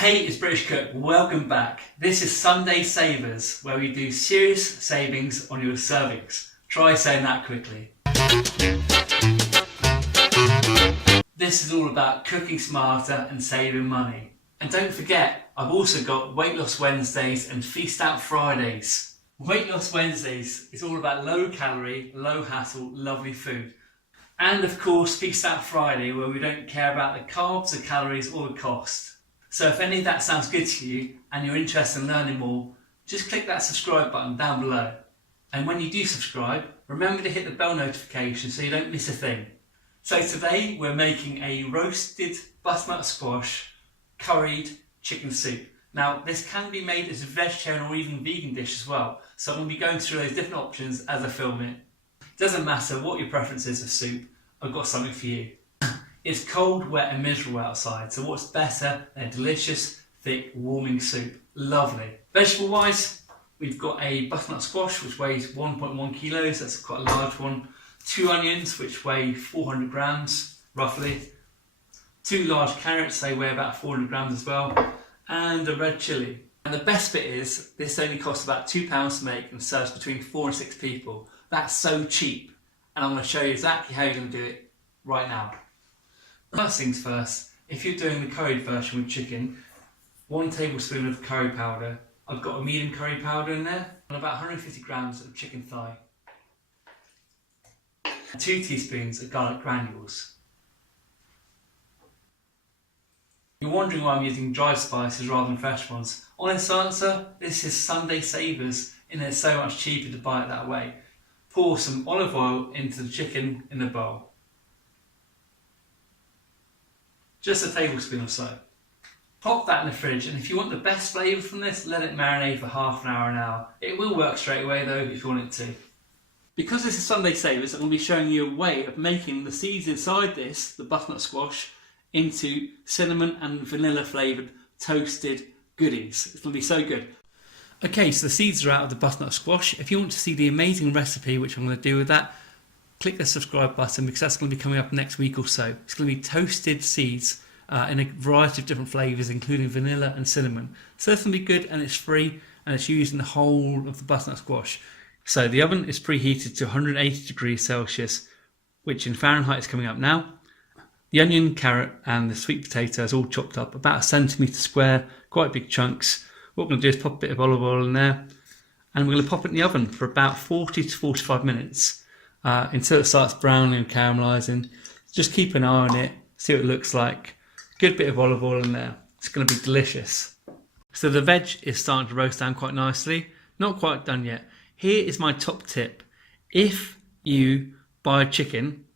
Hey, it's British Cook, welcome back. This is Sunday Savers, where we do serious savings on your servings. Try saying that quickly. This is all about cooking smarter and saving money. And don't forget, I've also got Weight Loss Wednesdays and Feast Out Fridays. Weight Loss Wednesdays is all about low calorie, low hassle, lovely food. And of course, Feast Out Friday, where we don't care about the carbs, the calories or the cost. So if any of that sounds good to you and you're interested in learning more, just click that subscribe button down below. And when you do subscribe, remember to hit the bell notification so you don't miss a thing. So today we're making a roasted butternut squash curried chicken soup. Now this can be made as a vegetarian or even vegan dish as well. So I'm going to be going through those different options as I film it. Doesn't matter what your preference is of soup, I've got something for you. It's cold, wet and miserable outside, so what's better than a delicious, thick, warming soup? Lovely. Vegetable wise, we've got a butternut squash which weighs 1.1 kilos, that's quite a large one. 2 onions which weigh 400 grams, roughly. 2 large carrots, they weigh about 400 grams as well. And a red chilli. And the best bit is, this only costs about £2 to make and serves between 4 and 6 people. That's so cheap. And I'm going to show you exactly how you're going to do it right now. First things first, if you're doing the curried version with chicken, 1 tablespoon of curry powder. I've got a medium curry powder in there, and about 150 grams of chicken thigh. 2 teaspoons of garlic granules. You're wondering why I'm using dry spices rather than fresh ones. Honest answer, this is Sunday Savers, and it's so much cheaper to buy it that way. Pour some olive oil into the chicken in a bowl. Just a tablespoon or so. Pop that in the fridge, and if you want the best flavour from this, let it marinate for half an hour. It will work straight away though if you want it to. Because this is Sunday Savers, I'm going to be showing you a way of making the seeds inside this, the butternut squash, into cinnamon and vanilla flavoured toasted goodies. It's going to be so good. Okay, so the seeds are out of the butternut squash. If you want to see the amazing recipe, which I'm going to do with that, click the subscribe button because that's going to be coming up next week or so. It's going to be toasted seeds in a variety of different flavours, including vanilla and cinnamon. So that's going to be good, and it's free, and it's used in the whole of the butternut squash. So the oven is preheated to 180 degrees Celsius, which in Fahrenheit is coming up now. The onion, carrot and the sweet potato is all chopped up about 1 centimetre square, quite big chunks. What we're going to do is pop a bit of olive oil in there, and we're going to pop it in the oven for about 40 to 45 minutes. Until it starts browning and caramelising. Just keep an eye on it, see what it looks like. Good bit of olive oil in there. It's going to be delicious. So the veg is starting to roast down quite nicely. Not quite done yet. Here is my top tip. If you buy a chicken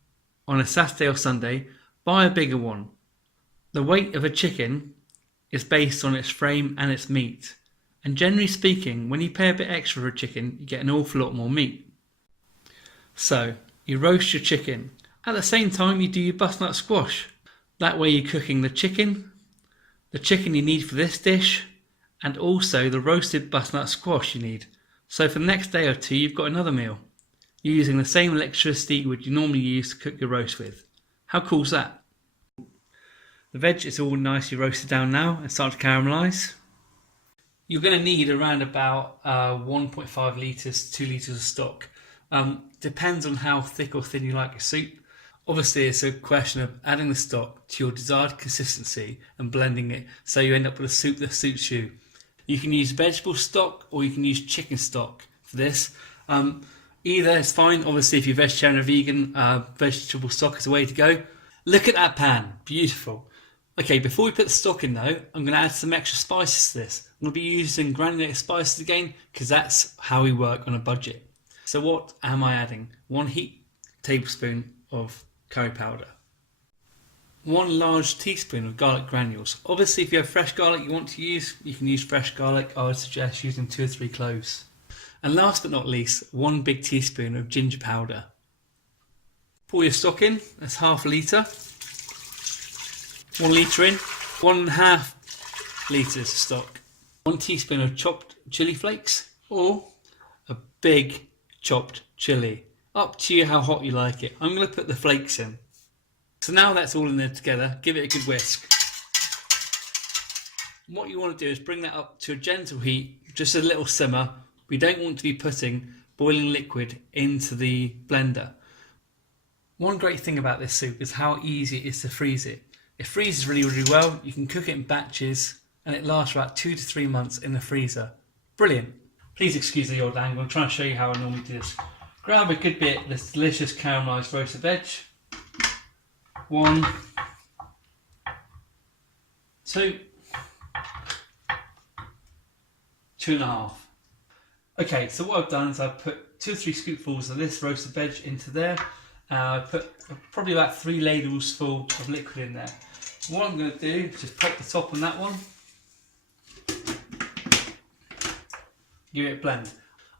on a Saturday or Sunday, buy a bigger one. The weight of a chicken is based on its frame and its meat. And generally speaking, when you pay a bit extra for a chicken, you get an awful lot more meat. So, you roast your chicken. At the same time you do your butternut squash. That way you're cooking the chicken you need for this dish, and also the roasted butternut squash you need. So for the next day or two you've got another meal. You're using the same electricity which you normally use to cook your roast with. How cool is that? The veg is all nicely roasted down now and starting to caramelise. You're going to need around about 1.5 litres, 2 litres of stock. Depends on how thick or thin you like your soup. Obviously it's a question of adding the stock to your desired consistency and blending it so you end up with a soup that suits you. You can use vegetable stock or you can use chicken stock for this. Either is fine. Obviously if you're vegetarian or vegan, vegetable stock is the way to go. Look at that pan, beautiful. Okay, before we put the stock in though, I'm going to add some extra spices to this. I'm going to be using granulated spices again because that's how we work on a budget. So what am I adding? 1 heaped tablespoon of curry powder. 1 large teaspoon of garlic granules. Obviously if you have fresh garlic you want to use, you can use fresh garlic. I would suggest using 2 or 3 cloves. And last but not least, 1 big teaspoon of ginger powder. Pour your stock in, that's half a litre. 1 litre in, 1.5 litres of stock. 1 teaspoon of chopped chilli flakes or a big chopped chilli. Up to you how hot you like it. I'm going to put the flakes in. So now that's all in there together, give it a good whisk. What you want to do is bring that up to a gentle heat, just a little simmer. We don't want to be putting boiling liquid into the blender. One great thing about this soup is how easy it is to freeze it. It freezes really, really well. You can cook it in batches and it lasts about 2 to 3 months in the freezer. Brilliant. Please excuse the old angle. I'm trying to show you how I normally do this. Grab a good bit of this delicious caramelised roasted veg. 1, 2, 2.5. Okay, so what I've done is I've put 2 or 3 scoopfuls of this roasted veg into there. I put probably about 3 ladles full of liquid in there. What I'm going to do is just pop the top on that one. Give it a blend.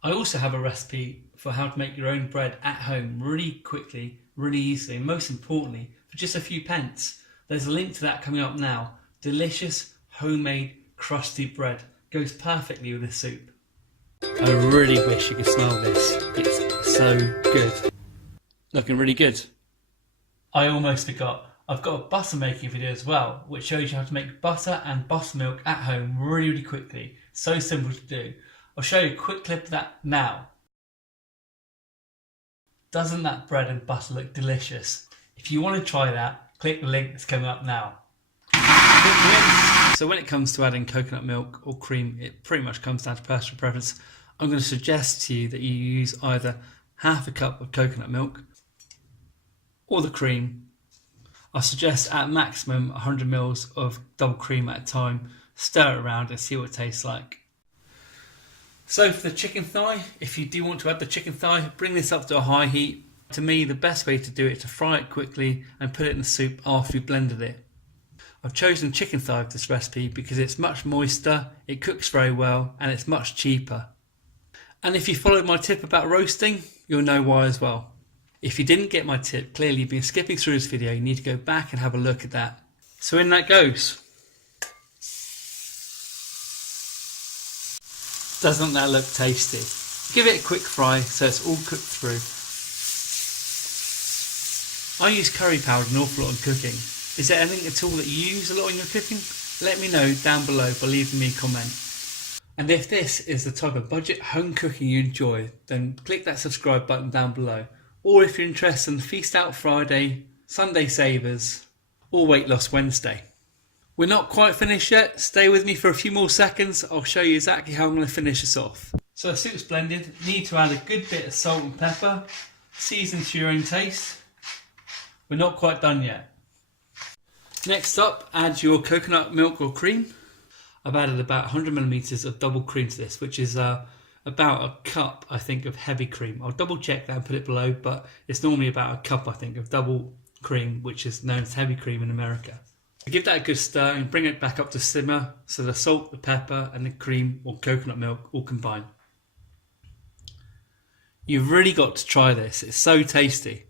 I also have a recipe for how to make your own bread at home really quickly, really easily, and most importantly, for just a few pence. There's a link to that coming up now. Delicious, homemade, crusty bread. Goes perfectly with this soup. I really wish you could smell this. It's so good. Looking really good. I almost forgot. I've got a butter making video as well, which shows you how to make butter and buttermilk at home really, really quickly. So simple to do. I'll show you a quick clip of that now. Doesn't that bread and butter look delicious? If you want to try that, click the link that's coming up now. So when it comes to adding coconut milk or cream, it pretty much comes down to personal preference. I'm going to suggest to you that you use either half a cup of coconut milk or the cream. I suggest at maximum 100 ml of double cream at a time. Stir it around and see what it tastes like. So for the chicken thigh, if you do want to add the chicken thigh, bring this up to a high heat. To me, the best way to do it is to fry it quickly and put it in the soup after you've blended it. I've chosen chicken thigh for this recipe because it's much moister, it cooks very well, and it's much cheaper. And if you followed my tip about roasting, you'll know why as well. If you didn't get my tip, clearly you've been skipping through this video, you need to go back and have a look at that. So in that goes. Doesn't that look tasty? Give it a quick fry so it's all cooked through. I use curry powder an awful lot in cooking. Is there anything at all that you use a lot in your cooking? Let me know down below by leaving me a comment. And if this is the type of budget home cooking you enjoy, then click that subscribe button down below. Or if you're interested in Feast Out Friday, Sunday Savers, or Weight Loss Wednesday. We're not quite finished yet. Stay with me for a few more seconds. I'll show you exactly how I'm going to finish this off. So the soup's blended. Need to add a good bit of salt and pepper. Season to your own taste. We're not quite done yet. Next up, add your coconut milk or cream. I've added about 100ml of double cream to this, which is about a cup, I think, of heavy cream. I'll double check that and put it below, but it's normally about a cup, I think, of double cream, which is known as heavy cream in America. Give that a good stir and bring it back up to simmer so the salt, the pepper and the cream or coconut milk all combine. You've really got to try this, it's so tasty.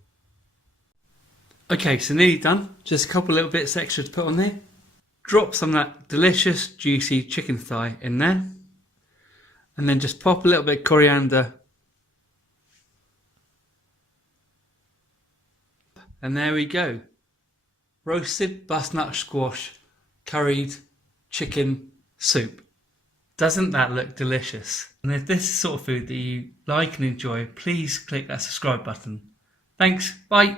Okay, so nearly done. Just a couple little bits extra to put on there. Drop some of that delicious juicy chicken thigh in there. And then just pop a little bit of coriander. And there we go. Roasted butternut squash, curried chicken soup. Doesn't that look delicious? And if this is the sort of food that you like and enjoy, please click that subscribe button. Thanks, bye.